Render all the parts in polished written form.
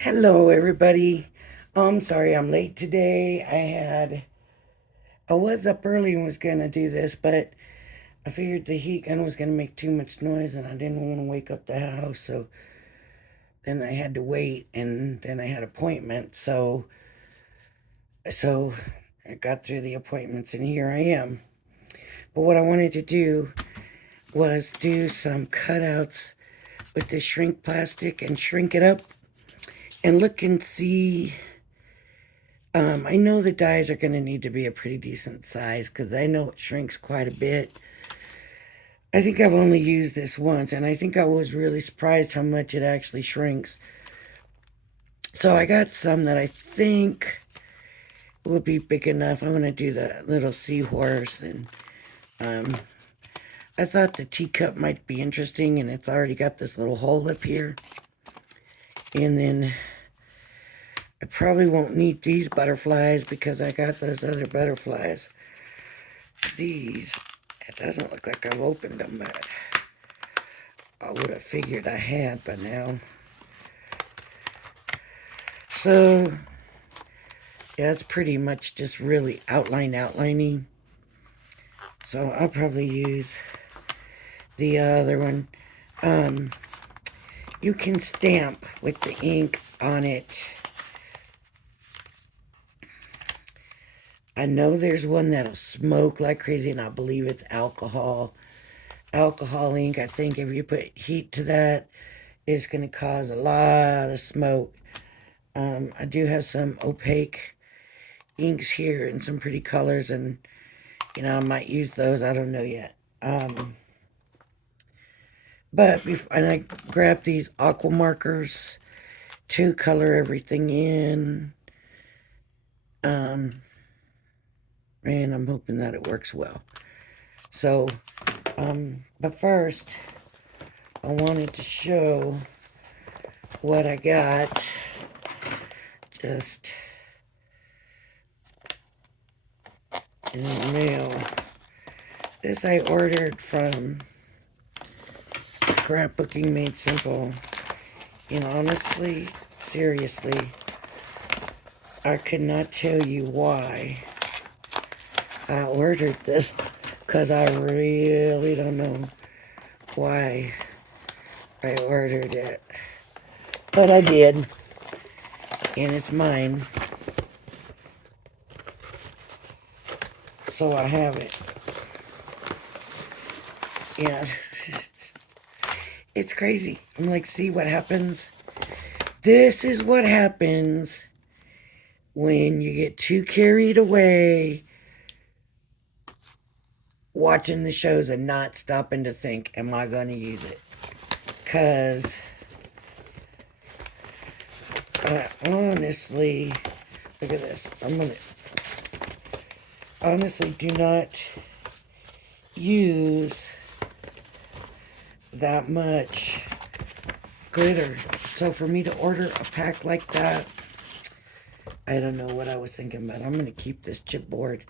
Hello, everybody. I'm sorry I'm late today. I was up early and was gonna do this, but I figured the heat gun was gonna make too much noise and I didn't want to wake up the house. So then I had to wait, and then I had appointments. So I got through the appointments and here I am. But what I wanted to do was do some cutouts with the shrink plastic and shrink it up and look and see. I know the dies are going to need to be a pretty decent size because I know it shrinks quite a bit. I think I've only used this once, and I think I was really surprised how much it actually shrinks. So I got some that I think will be big enough. I'm going to do the little seahorse, and um, I thought the teacup might be interesting, and it's already got this little hole up here. And then I probably won't need these butterflies because I got those other butterflies. These, it doesn't look like I've opened them, but I would have figured I had by now. So, yeah, it's pretty much just really outlining. So I'll probably use the other one. Um, you can stamp with the ink on it. I know there's one that'll smoke like crazy, and I believe it's alcohol. Alcohol ink, I think if you put heat to that, it's going to cause a lot of smoke. I do have some opaque inks here and some pretty colors, and I might use those. I don't know yet. And I grabbed these aqua markers to color everything in. And I'm hoping that it works well. So, but first, I wanted to show what I got. Just in the mail. This I ordered from Scrapbooking Made Simple. And honestly, seriously, I could not tell you why I ordered this, because I really don't know why I ordered it. But I did, and it's mine. So I have it. Yeah. It's crazy. I'm like, see what happens? This is what happens when you get too carried away watching the shows and not stopping to think, am I going to use it? Because I honestly, look at this. Honestly do not use that much glitter. So for me to order a pack like that, I don't know what I was thinking, but I'm going to keep this chipboard.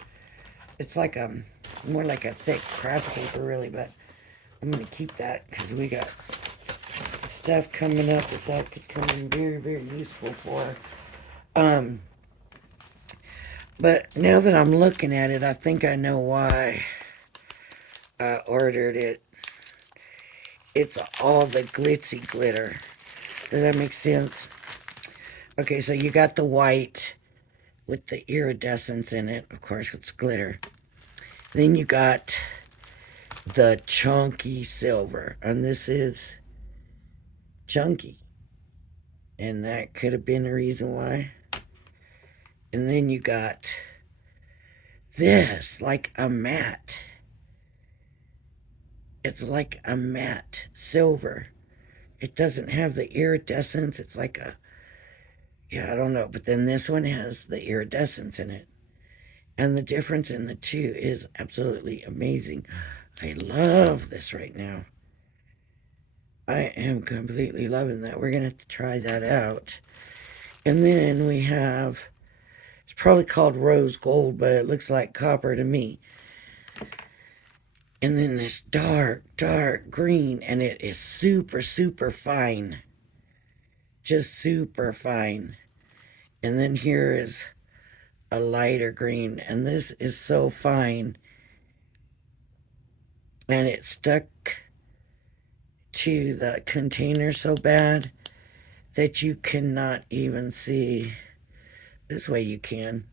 It's like more like a thick craft paper, really, but I'm going to keep that because we got stuff coming up that could come in very, very useful for. But now that I'm looking at it, I think I know why I ordered it. It's all the glitzy glitter. Does that make sense? Okay, so you got the white with the iridescence in it. Of course, it's glitter. Then you got the chunky silver. And this is chunky. And that could have been the reason why. And then you got this, like a matte. It's like a matte silver. It doesn't have the iridescence. It's like I don't know. But then this one has the iridescence in it. And the difference in the two is absolutely amazing. I love this right now. I am completely loving that. We're going to have to try that out. And then we have, it's probably called rose gold, but it looks like copper to me. And then this dark, dark green, and it is super, super fine. just super fine. And then here is a lighter green, and this is so fine. And it stuck to the container so bad that you cannot even see. This way you can.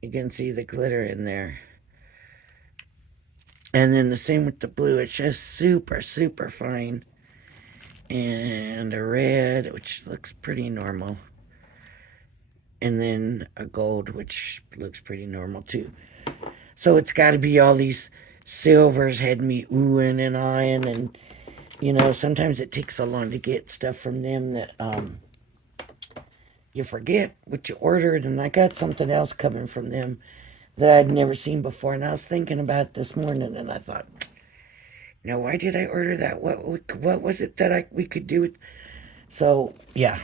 You can see the glitter in there. And then the same with the blue. It's just super, super fine. And a red, which looks pretty normal. And then a gold, which looks pretty normal too. So it's got to be all these silvers had me oohing and eyeing. And, you know, sometimes it takes so long to get stuff from them that you forget what you ordered. And I got something else coming from them that I'd never seen before. And I was thinking about it this morning, and I thought, now, why did I order that? What was it that we could do with? So, yeah.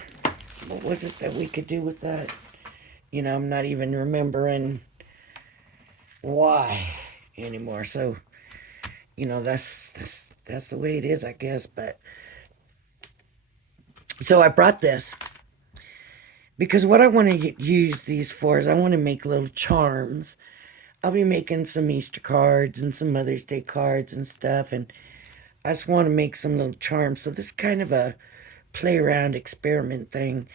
What was it that we could do with that? You know, I'm not even remembering why anymore. So, you know, that's the way it is, I guess. But so I brought this because what I want to use these for is I want to make little charms. I'll be making some Easter cards and some Mother's Day cards and stuff, and I just want to make some little charms. So this is kind of a play around experiment thing.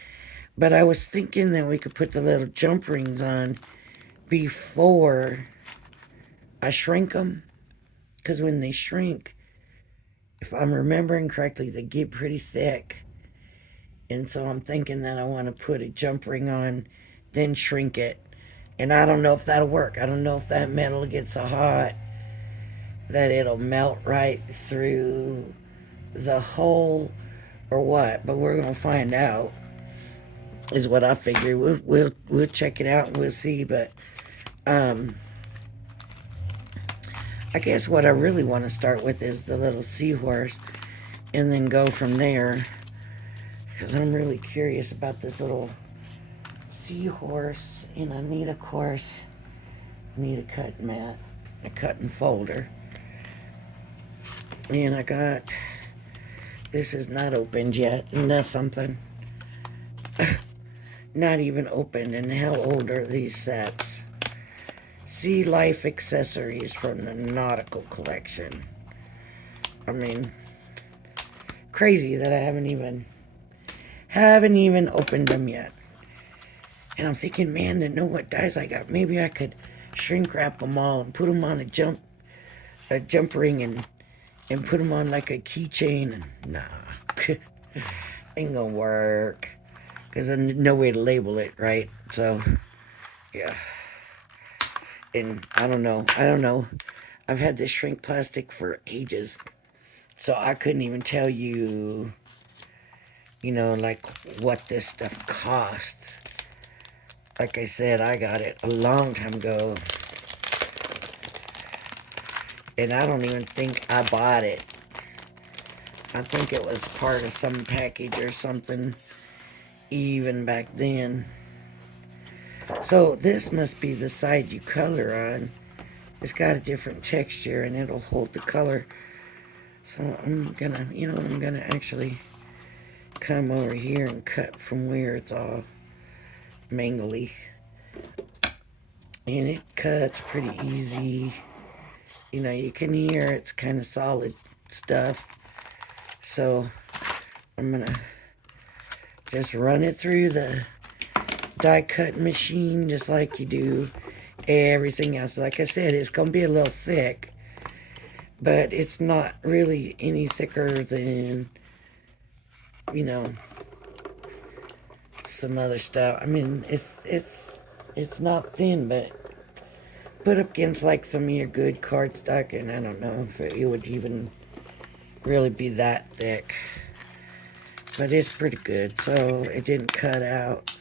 But I was thinking that we could put the little jump rings on before I shrink them. Because when they shrink, if I'm remembering correctly, they get pretty thick. And so I'm thinking that I want to put a jump ring on, then shrink it. And I don't know if that'll work. I don't know if that metal gets so hot that it'll melt right through the hole or what. But we're going to find out, is what I figure. We'll check it out and we'll see. But I guess what I really want to start with is the little seahorse and then go from there, because I'm really curious about this little seahorse. And I need, of course, a cut mat, a cutting folder. And I got, this is not opened yet, and that's something. Not even opened, and how old are these sets? Sea Life accessories from the Nautical Collection. I mean, crazy that I haven't even opened them yet. And I'm thinking, man, to know what dies I got, maybe I could shrink wrap them all and put them on a jump ring and put them on like a keychain. And nah, ain't gonna work, because there's no way to label it, right? So, yeah. And I don't know. I've had this shrink plastic for ages, so I couldn't even tell you, you know, like what this stuff costs. Like I said, I got it a long time ago, and I don't even think I bought it. I think it was part of some package or something even back then. So this must be the side you color on. It's got a different texture and it'll hold the color. So I'm gonna actually come over here and cut from where it's all mangly. And it cuts pretty easy. You know, you can hear it's kind of solid stuff. So I'm gonna just run it through the die cut machine just like you do everything else. Like I said, it's gonna be a little thick, but it's not really any thicker than, you know, some other stuff. I mean, it's not thin, but put up against like some of your good cardstock, and I don't know if it would even really be that thick, but it's pretty good. So it didn't cut out.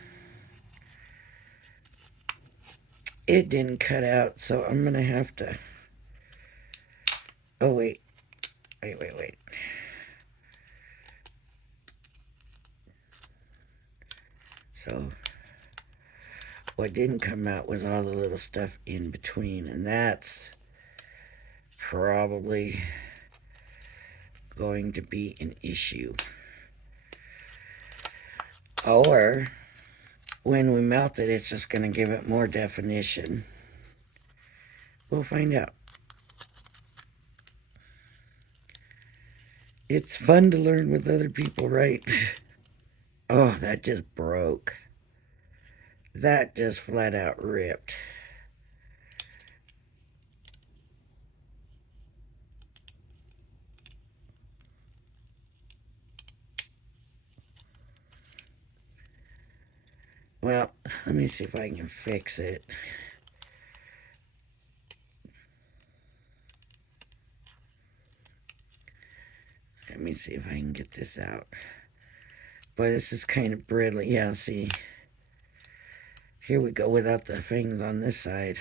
It didn't cut out, so I'm gonna have to, oh wait. So what didn't come out was all the little stuff in between, and that's probably going to be an issue. Or when we melt it, it's just going to give it more definition. We'll find out. It's fun to learn with other people, right? Oh, that just broke. That just flat out ripped. Well, let me see if I can fix it. Let me see if I can get this out. Boy, this is kind of brittle. Yeah, see. Here we go without the things on this side.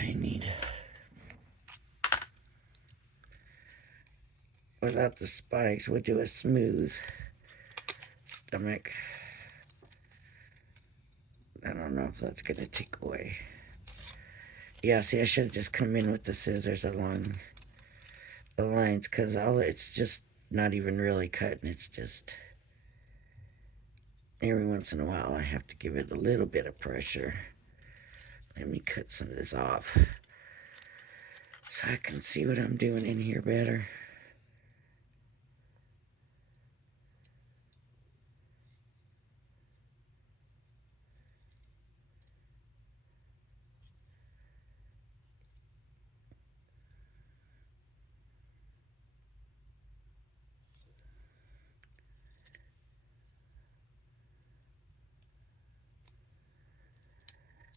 I need... Without the spikes, we'll do a smooth stomach. I don't know if that's going to take away. Yeah, see, I should have just come in with the scissors along the lines, because it's just not even really cutting. It's just every once in a while I have to give it a little bit of pressure. Let me cut some of this off so I can see what I'm doing in here better.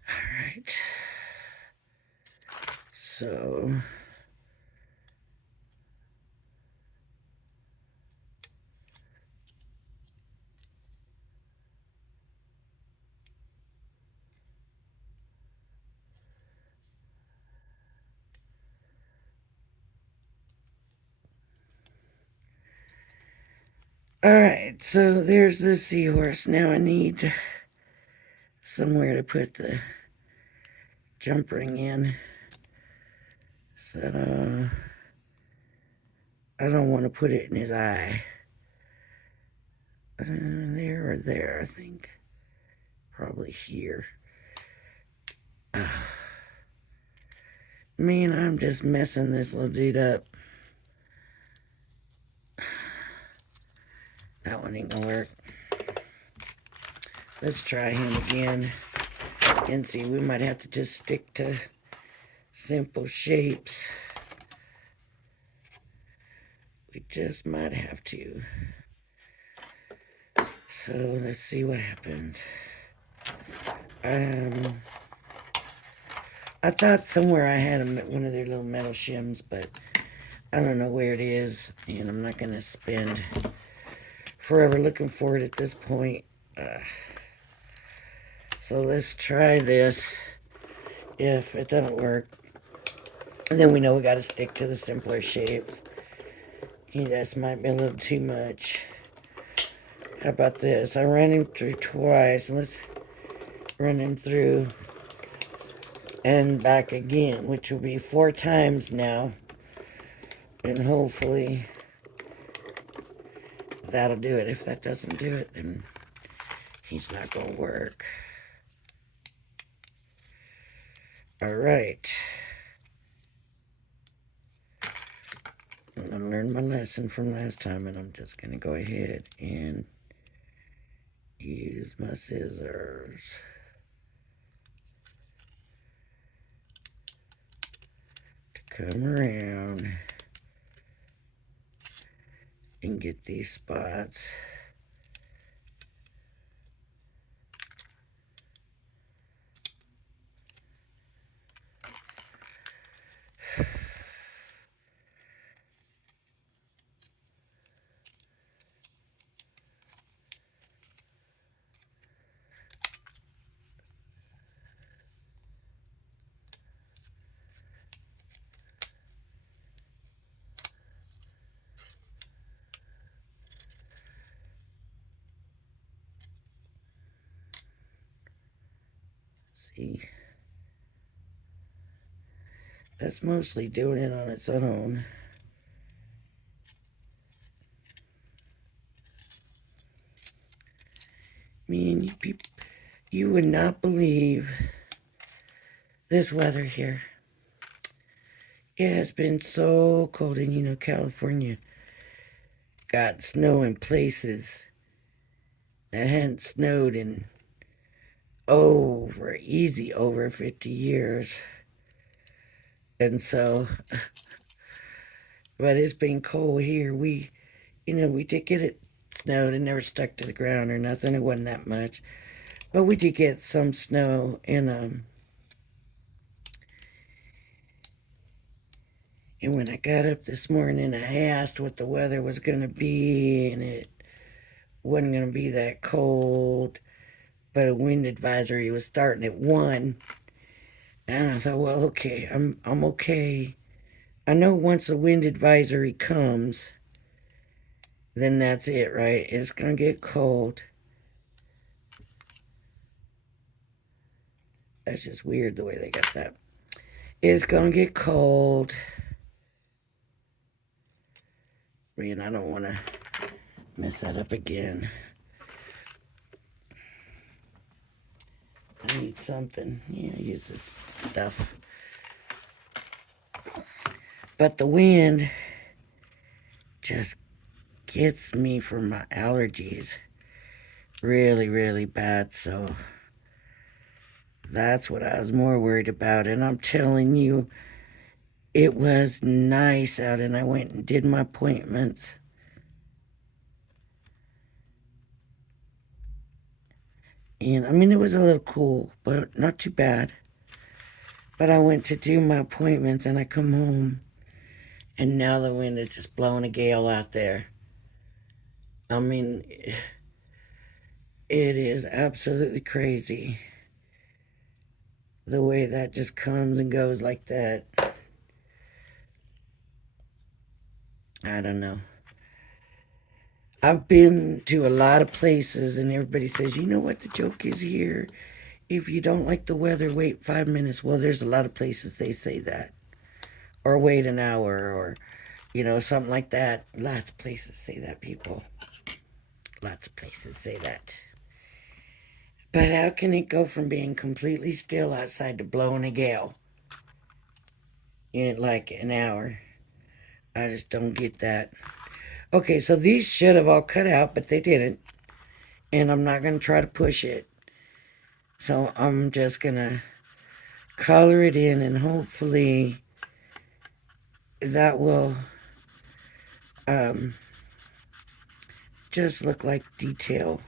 Alright. So... Alright, so there's the seahorse. Now I need somewhere to put the jump ring in. So I don't want to put it in his eye. There or there, I think. Probably here. Man, I'm just messing this little dude up. That one ain't gonna work. Let's try him again. And see, we might have to just stick to simple shapes. We just might have to. So let's see what happens. I thought somewhere I had one of their little metal shims, but I don't know where it is, and I'm not going to spend forever looking for it at this point. So let's try this. If it doesn't work, then we know we got to stick to the simpler shapes. This might be a little too much. How about this? I ran him through twice. Let's run him through and back again, which will be 4 times now. And hopefully that'll do it. If that doesn't do it, then he's not going to work. All right. I'm going to learn my lesson from last time, and I'm just going to go ahead and use my scissors. To come around and get these spots. See, that's mostly doing it on its own. Man, you would not believe this weather here. It has been so cold, and you know, California got snow in places that hadn't snowed in over 50 years. And so, but it's been cold here. We did get it snowed. It never stuck to the ground or nothing. It wasn't that much. But we did get some snow and when I got up this morning, I asked what the weather was going to be, and it wasn't going to be that cold, but a wind advisory was starting at 1. And I thought, well, okay, I'm okay. I know once a wind advisory comes, then that's it, right? It's going to get cold. That's just weird the way they got that. It's going to get cold. Man, I don't want to mess that up again. I need something. Yeah, use this stuff. But the wind just gets me for my allergies really, really bad. So that's what I was more worried about. And I'm telling you, it was nice out, and I went and did my appointments. And I mean, it was a little cool, but not too bad. But I went to do my appointments, and I come home, and now the wind is just blowing a gale out there. I mean, it is absolutely crazy the way that just comes and goes like that. I don't know. I've been to a lot of places, and everybody says, you know what the joke is here? If you don't like the weather, wait 5 minutes. Well, there's a lot of places they say that. Or wait an hour, or, something like that. Lots of places say that, people. Lots of places say that. But how can it go from being completely still outside to blowing a gale in like an hour? I just don't get that. Okay, so these should have all cut out, but they didn't. And I'm not going to try to push it. So I'm just going to color it in, and hopefully that will just look like detail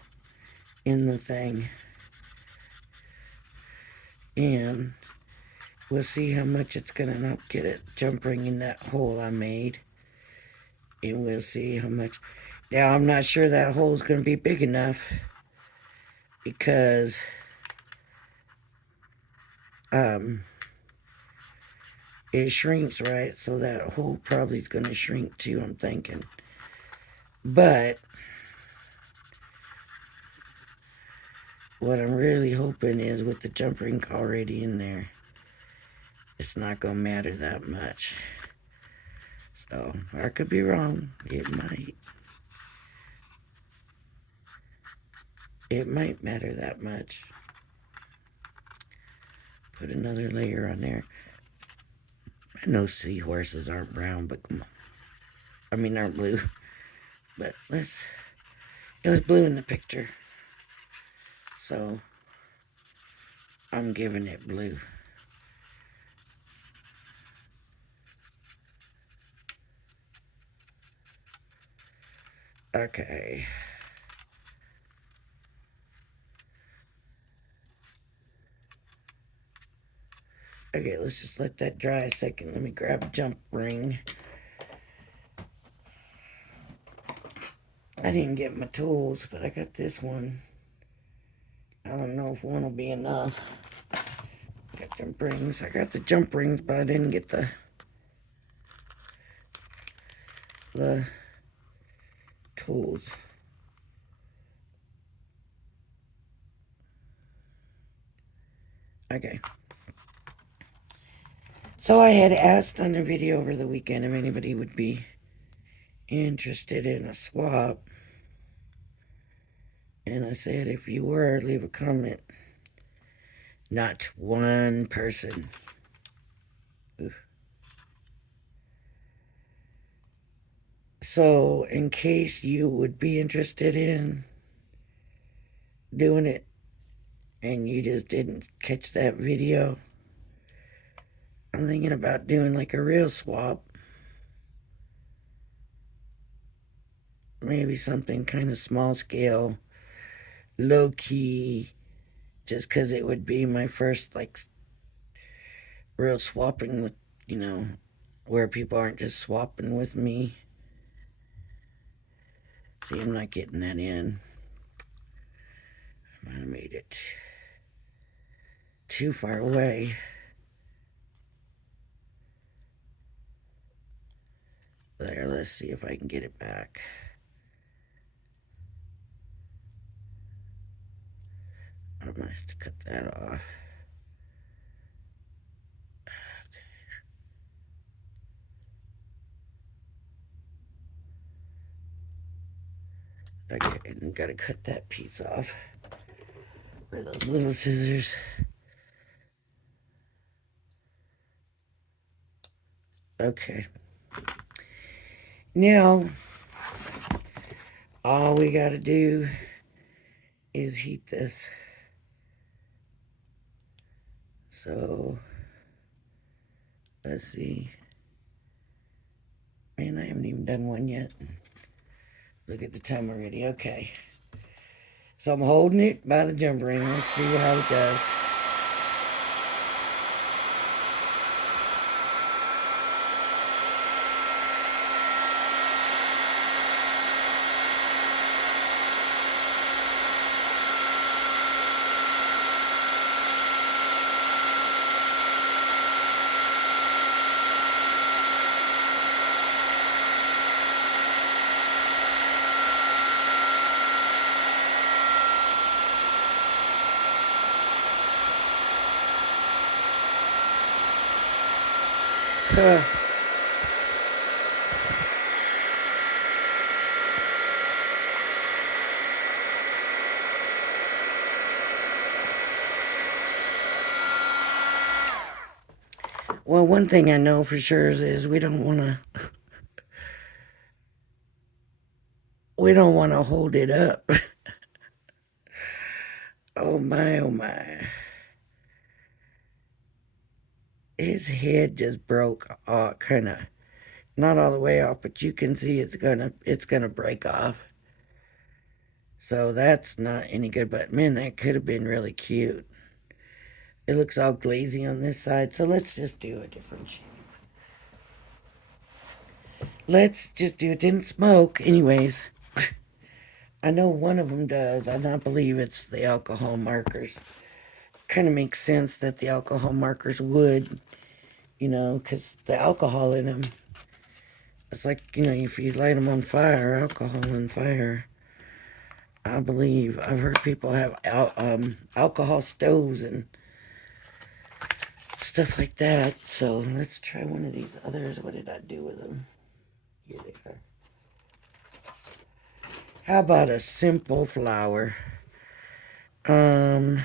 in the thing. And we'll see how much it's going to not get it jump ring in that hole I made. And we'll see how much. Now, I'm not sure that hole's going to be big enough, because it shrinks, right? So that hole probably is going to shrink too, I'm thinking. But what I'm really hoping is, with the jump ring already in there, it's not going to matter that much. So, I could be wrong. It might. It might matter that much. Put another layer on there. I know seahorses aren't brown, but come on. I mean, aren't blue. But it was blue in the picture. So, I'm giving it blue. Okay. Okay, let's just let that dry a second. Let me grab a jump ring. I didn't get my tools, but I got this one. I don't know if one will be enough. Got jump rings. I got the jump rings, but I didn't get the tools. Okay. So I had asked on the video over the weekend if anybody would be interested in a swap. And I said, if you were, leave a comment. Not one person. Oof. So, in case you would be interested in doing it and you just didn't catch that video, I'm thinking about doing like a real swap. Maybe something kind of small scale, low key, just because it would be my first like real swapping with, where people aren't just swapping with me. See, I'm not getting that in. I might have made it too far away. There, let's see if I can get it back. I'm gonna have to cut that off. Okay, and gotta cut that piece off with those little scissors. Okay. Now, all we gotta do is heat this. So, let's see. Man, I haven't even done one yet. Look at the time already. Okay. So I'm holding it by the jump ring. Let's see how it does. Well, one thing I know for sure is we don't want to hold it up. Oh my, oh my. His head just broke off, kind of, not all the way off, but you can see it's gonna break off. So that's not any good, but man, that could have been really cute. It looks all glazy on this side, so let's just do a different shape. Let's just do it. Didn't smoke, anyways. I know one of them does. I don't believe it's the alcohol markers. Kind of makes sense that the alcohol markers would, because the alcohol in them, it's like, if you light them on fire, alcohol on fire. I believe I've heard people have alcohol stoves and stuff like that. So let's try one of these others. What did I do with them? Here they are. How about a simple flower? So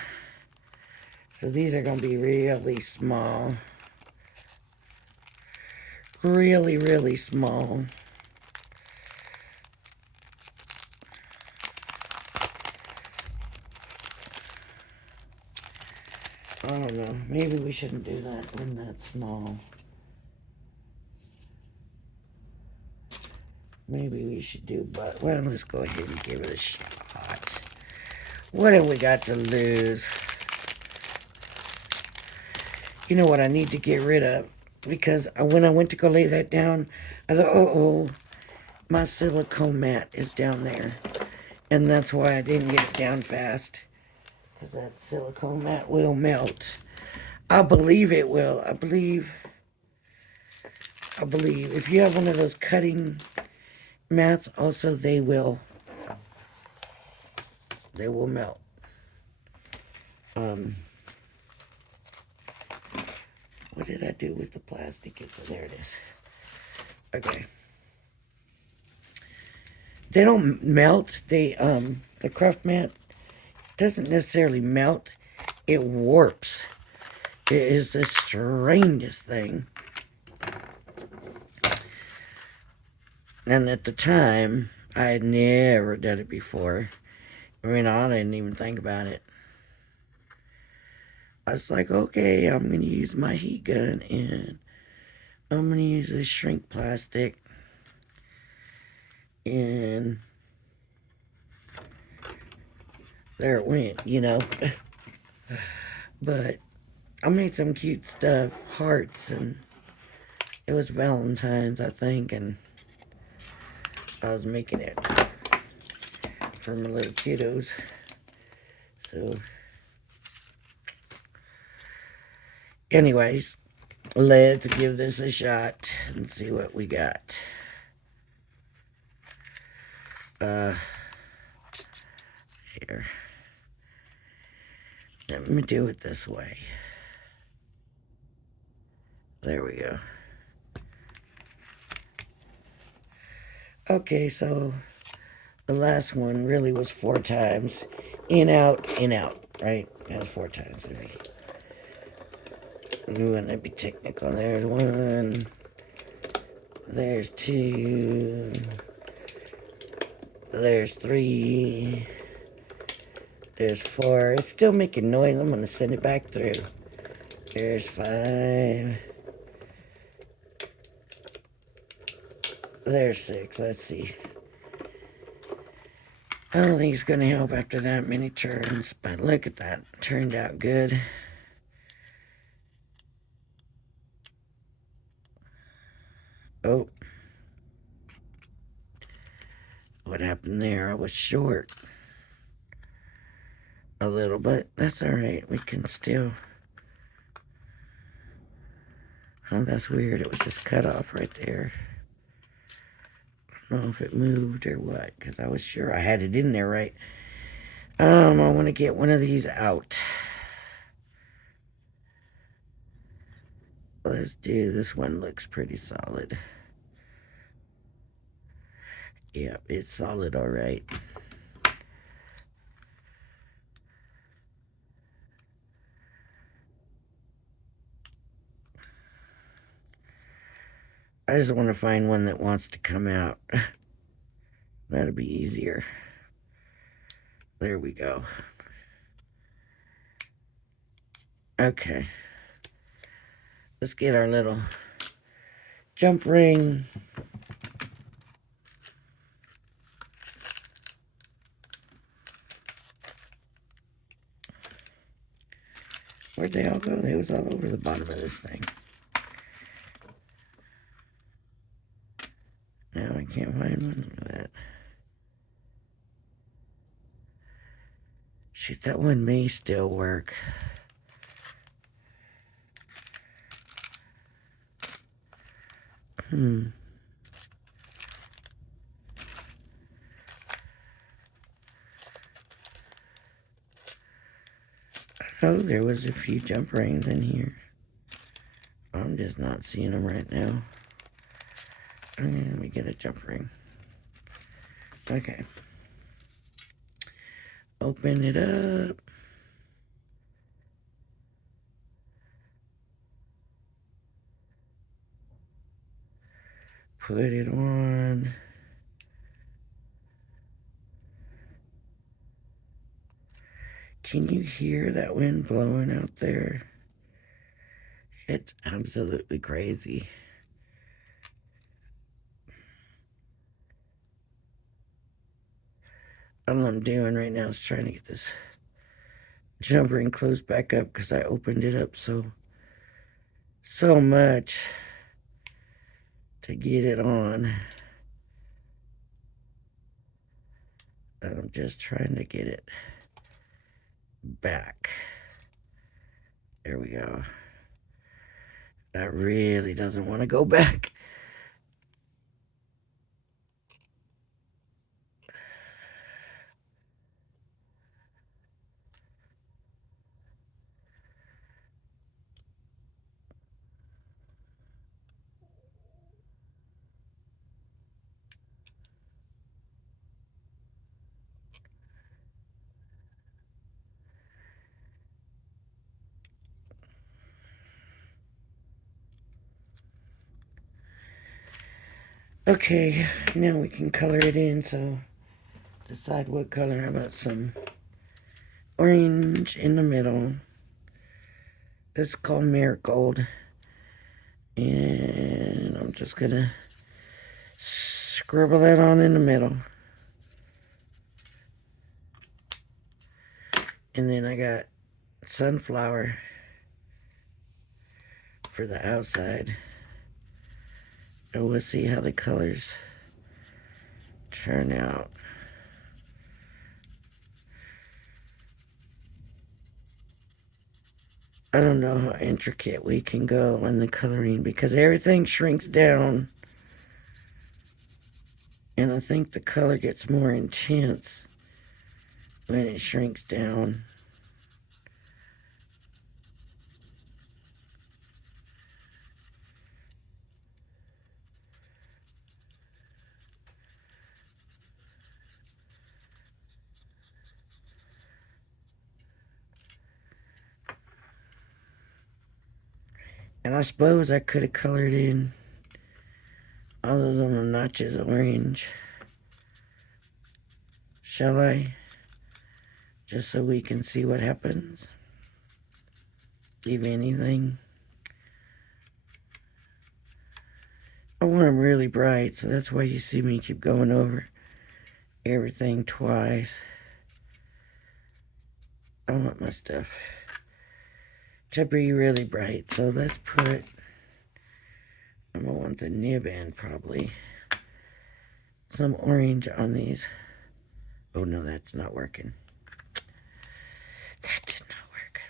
these are going to be really small. Really, really small. I don't know. Maybe we shouldn't do that when that's small. Maybe we should do, but, well, let's go ahead and give it a shot. What have we got to lose? You know what I need to get rid of? Because when I went to go lay that down, I thought, oh, my silicone mat is down there. And that's why I didn't get it down fast. Because that silicone mat will melt. I believe it will. I believe. If you have one of those cutting mats, also they will melt. What did I do with the plastic? There it is. Okay. They don't melt. The the craft mat doesn't necessarily melt, it warps. It is the strangest thing. And at the time, I had never done it before. I mean, I didn't even think about it. I was like, okay, I'm going to use my heat gun and I'm going to use this shrink plastic. And there it went, you know. But I made some cute stuff, hearts, and it was Valentine's, I think, and I was making it for my little kiddos. So, anyways, let's give this a shot and see what we got. Here. Let me do it this way. There we go. Okay, so the last one really was 4 times. In, out, right? That was 4 times. You want to be technical. There's 1. There's 2. There's 3. There's 4. It's still making noise. I'm going to send it back through. There's 5. There's 6. Let's see. I don't think it's going to help after that many turns, but look at that. Turned out good. Oh. What happened there? I was short a little, but that's alright. We can still... Oh, that's weird. It was just cut off right there. I don't know if it moved or what, because I was sure I had it in there right. I want to get one of these out. Let's do this one. Looks pretty solid. Yep, it's solid, all right. I just want to find one that wants to come out. That'll be easier. There we go. Okay. Let's get our little jump ring. Where'd they all go? They was all over the bottom of this thing. Now I can't find one. Look at that. Shoot, that one may still work. Oh, there was a few jump rings in here. I'm just not seeing them right now. Let me get a jump ring. Okay. Open it up. Put it on. Can you hear that wind blowing out there? It's absolutely crazy. All I'm doing right now is trying to get this jump ring closed back up because I opened it up so much to get it on. And I'm just trying to get it back. There we go. That really doesn't want to go back. Okay, now we can color it in, so decide what color. How about some orange in the middle? This is called Marigold. And I'm just gonna scribble that on in the middle. And then I got Sunflower for the outside. And we'll see how the colors turn out. I don't know how intricate we can go in the coloring because everything shrinks down. And I think the color gets more intense when it shrinks down. And I suppose I could have colored in other than the notches orange. Shall I? Just so we can see what happens. Leave anything. I want them really bright, so that's why you see me keep going over everything twice. I want my stuff to be really bright, so let's put, I'm gonna want the nib end probably, some orange on these. Oh no, that's not working. That did not work.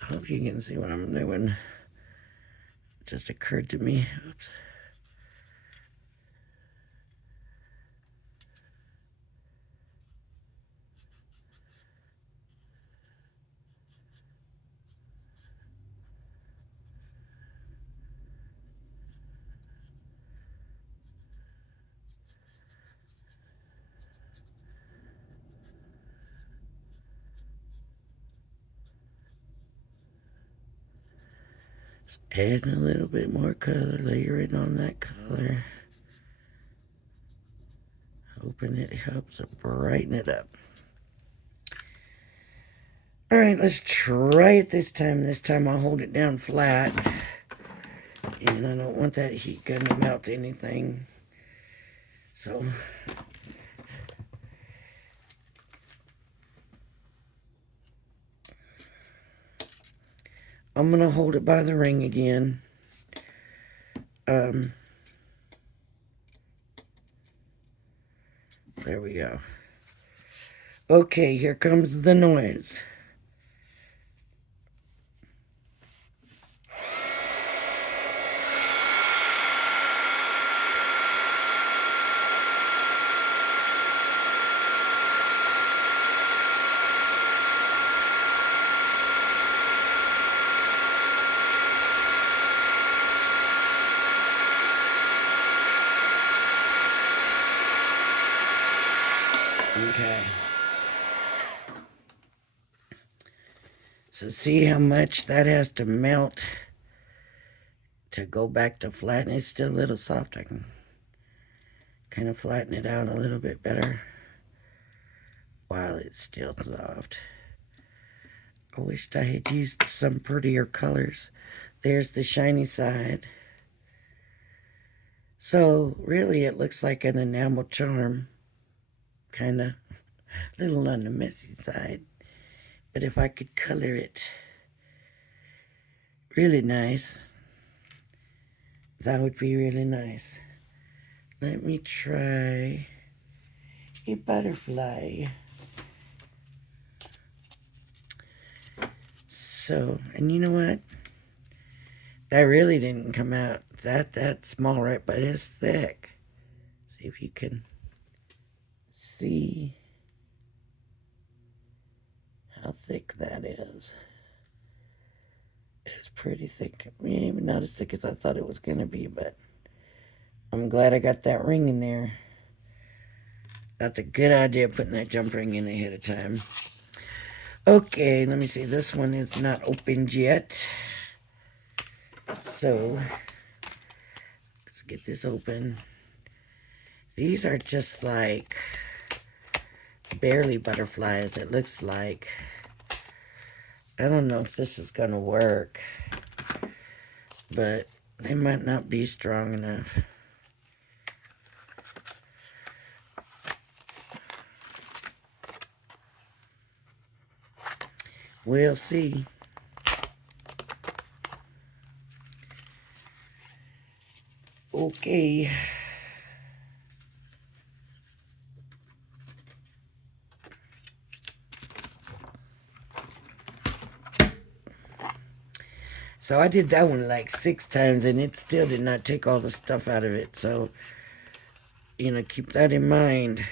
I hope you can see what I'm doing. It just occurred to me. Oops. Just adding a little bit more color, layering on that color. Hoping it helps to brighten it up. All right, let's try it this time. This time I'll hold it down flat. And I don't want that heat gun to melt anything. So I'm going to hold it by the ring again. There we go. Okay, here comes the noise. Okay. So see how much that has to melt to go back to flat, and it's still a little soft. I can kind of flatten it out a little bit better while it's still soft. I wished I had used some prettier colors. There's the shiny side. So really it looks like an enamel charm. Kind of a little on the messy side. But if I could color it really nice, that would be really nice. Let me try a butterfly. So, and you know what? That really didn't come out that small, right? But it's thick. See if you can see. how thick that is. It's pretty thick. Maybe not as thick as I thought it was going to be, but I'm glad I got that ring in there. That's a good idea, putting that jump ring in ahead of time. Okay, let me see. This one is not opened yet. So, let's get this open. These are just like barely butterflies, it looks like. I don't know if this is going to work, but they might not be strong enough. We'll see. Okay. So I did that one like 6 times and it still did not take all the stuff out of it. So, you know, keep that in mind.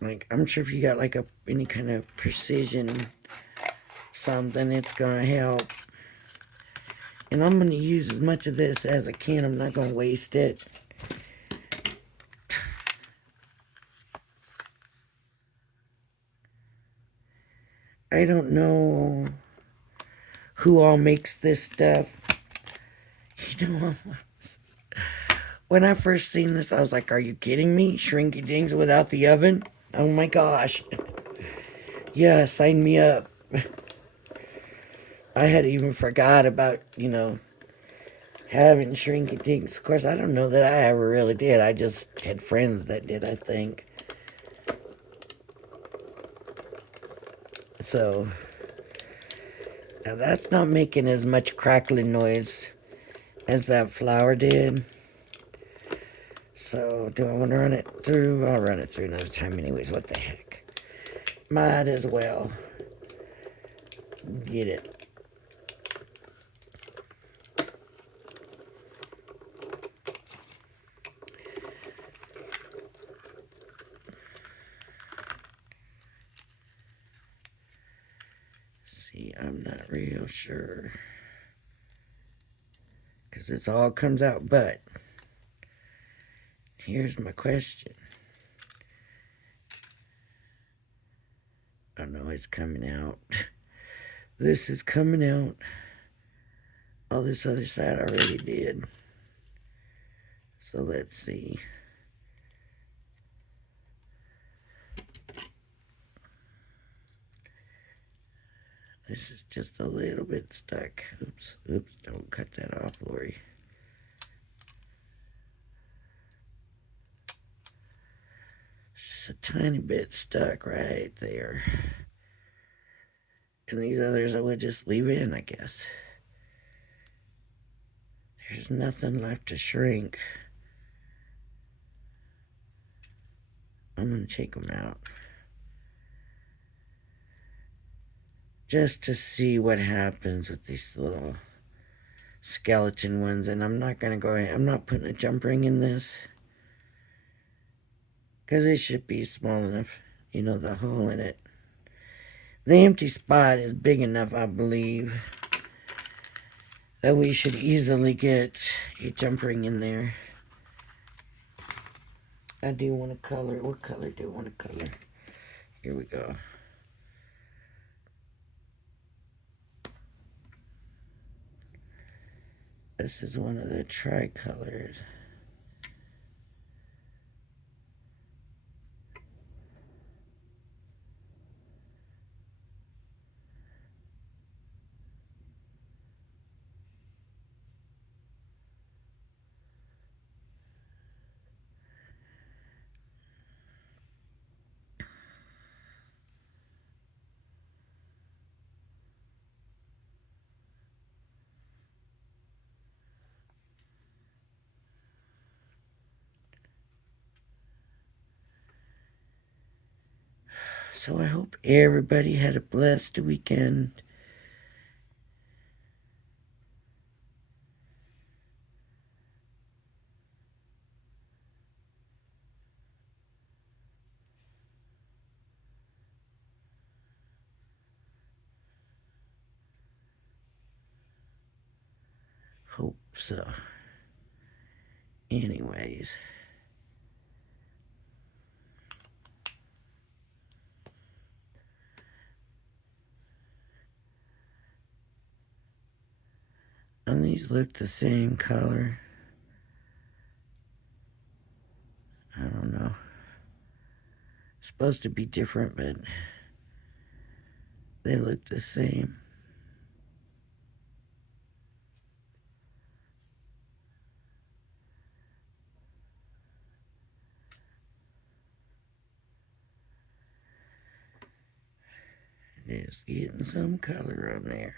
Like, I'm sure if you got like any kind of precision something, it's going to help. And I'm going to use as much of this as I can. I'm not going to waste it. I don't know who all makes this stuff. You know, when I first seen this, I was like, are you kidding me? Shrinky dings without the oven? Oh my gosh. Yeah, sign me up. I had even forgot about, you know, having shrinky dinks. Of course, I don't know that I ever really did. I just had friends that did, I think. So, now that's not making as much crackling noise as that flour did. So, do I want to run it through? I'll run it through another time anyways. What the heck? Might as well get it. See, I'm not real sure. Because it all comes out, but here's my question. Oh no, it's coming out. This is coming out. All this other side already did. So let's see. This is just a little bit stuck. Oops, don't cut that off, Lori. It's just a tiny bit stuck right there. And these others I would just leave in, I guess. There's nothing left to shrink. I'm going to take them out. Just to see what happens with these little skeleton ones. And I'm not going to go ahead. I'm not putting a jump ring in this. Because it should be small enough. You know, the hole in it. The empty spot is big enough, I believe, that we should easily get a jump ring in there. I do want to color. What color do I want to color? Here we go. This is one of the tricolors. So I hope everybody had a blessed weekend. Hope so. Anyways. And these look the same color. I don't know. Supposed to be different, but they look the same. Just getting some color on there.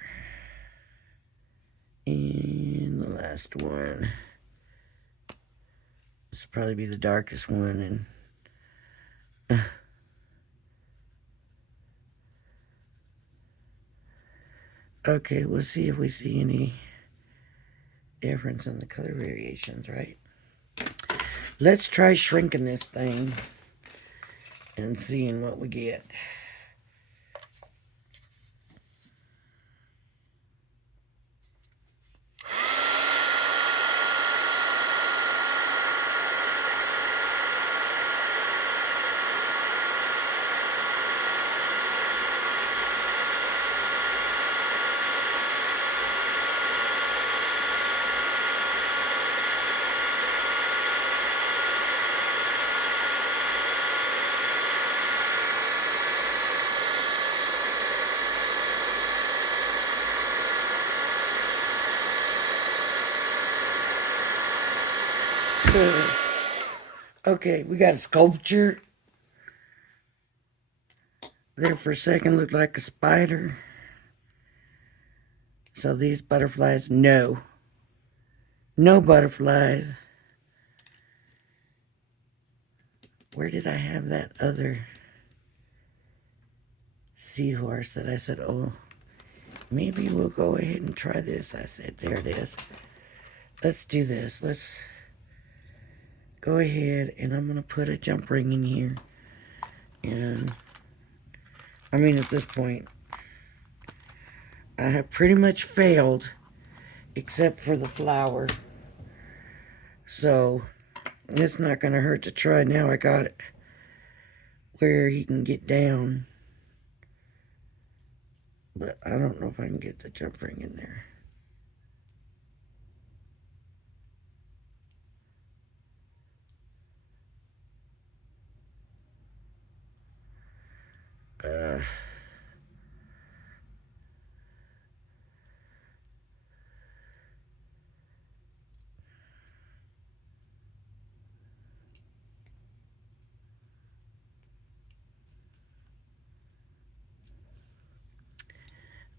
And the last one. This will probably be the darkest one. And okay, we'll see if we see any difference in the color variations, right? Let's try shrinking this thing and seeing what we get. Okay, we got a sculpture. There for a second looked like a spider. So these butterflies, no. No butterflies. Where did I have that other seahorse that I said, oh, maybe we'll go ahead and try this. I said, there it is. Let's do this. Let's go ahead and I'm going to put a jump ring in here. And, I mean, at this point, I have pretty much failed except for the flower. So, it's not going to hurt to try. Now I got it where he can get down. But I don't know if I can get the jump ring in there.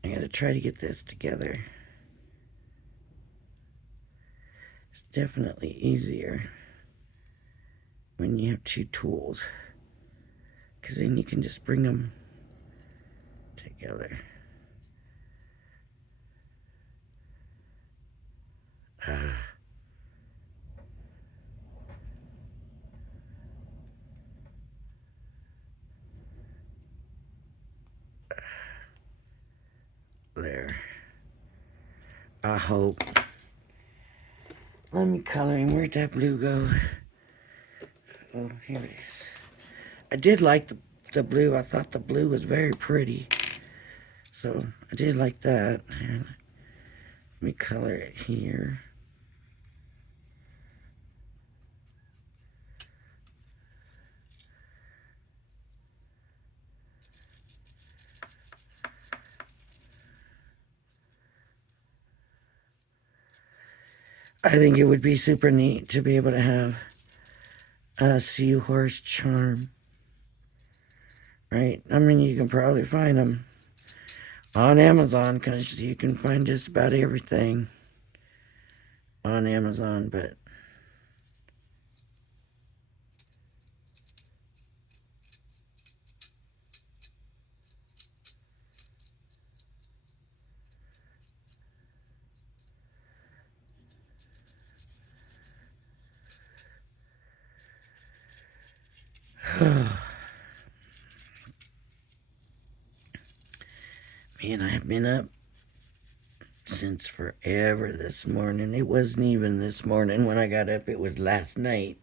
I gotta try to get this together. It's definitely easier when you have two tools, because then you can just bring them together. There. I hope. Let me color him. Where'd that blue go? Oh, here it is. I did like the blue. I thought the blue was very pretty. So, I did like that. And let me color it here. I think it would be super neat to be able to have a seahorse charm. Right? I mean, you can probably find them on Amazon because you can find just about everything on Amazon, but man, I have been up since forever this morning. It wasn't even this morning when I got up. It was last night.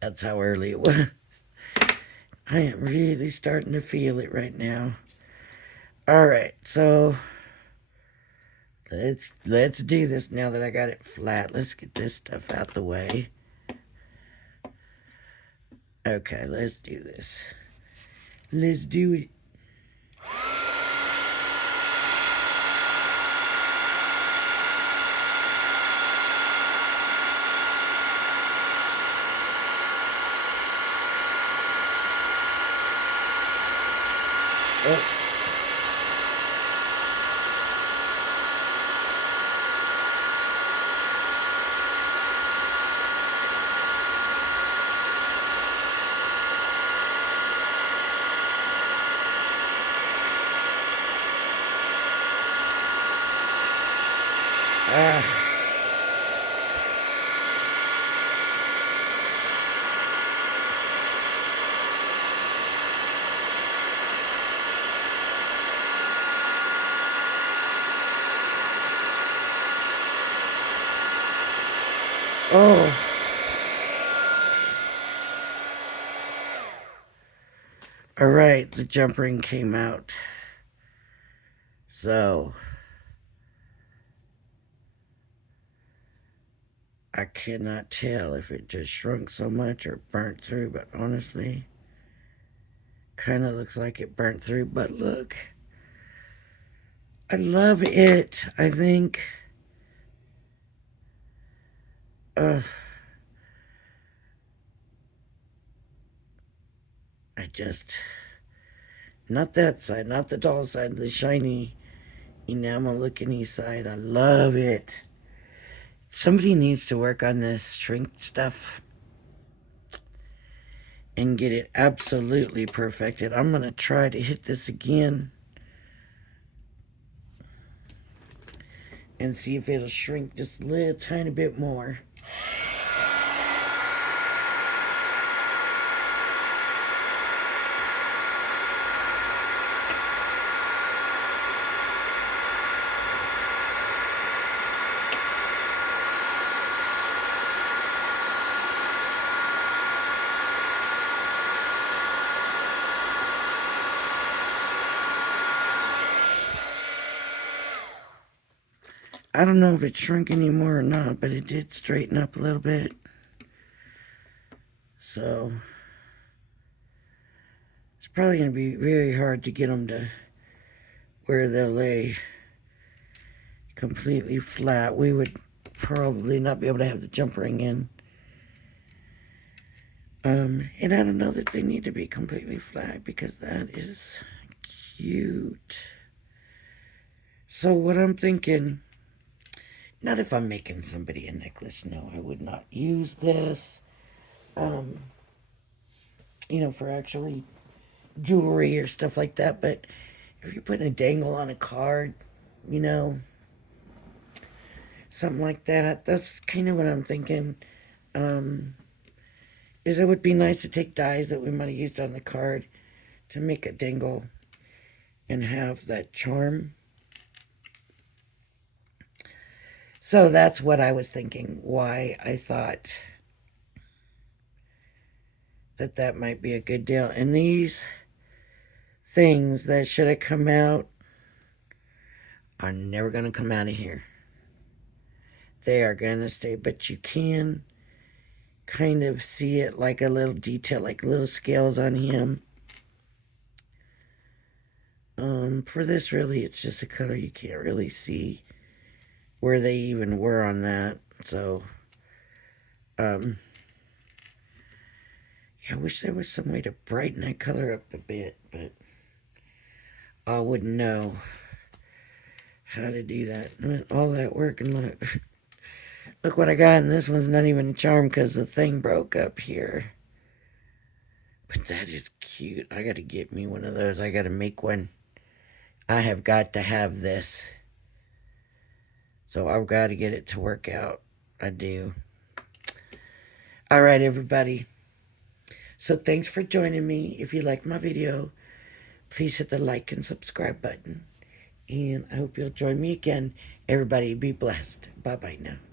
That's how early it was. I am really starting to feel it right now. All right, so let's do this now that I got it flat. Let's get this stuff out the way. Okay, let's do this. Let's do it. Oh. Oh. All right, the jump ring came out. So I cannot tell if it just shrunk so much or burnt through, but honestly, kind of looks like it burnt through. But look, I love it. I think I just, not that side, not the tall side, the shiny enamel looking side. I love it. Somebody needs to work on this shrink stuff and get it absolutely perfected. I'm going to try to hit this again and see if it'll shrink just a little tiny bit more. I don't know if it shrunk anymore or not, but it did straighten up a little bit. So it's probably going to be very hard to get them to where they'll lay completely flat. We would probably not be able to have the jump ring in. And I don't know that they need to be completely flat because that is cute. So what I'm thinking, not if I'm making somebody a necklace, no, I would not use this, for actually jewelry or stuff like that. But if you're putting a dangle on a card, something like that, that's kind of what I'm thinking. Is it would be nice to take dies that we might have used on the card to make a dangle and have that charm. So that's what I was thinking, why I thought that might be a good deal. And these things that should have come out are never going to come out of here. They are going to stay, but you can kind of see it like a little detail, like little scales on him. For this, really, it's just a color. You can't really see where they even were on that. So, yeah, I wish there was some way to brighten that color up a bit, but I wouldn't know how to do that. All that work, and look. Look what I got, and this one's not even a charm because the thing broke up here. But that is cute. I gotta get me one of those. I gotta make one. I have got to have this. So I've got to get it to work out. I do. All right, everybody. So thanks for joining me. If you liked my video, please hit the like and subscribe button. And I hope you'll join me again. Everybody be blessed. Bye-bye now.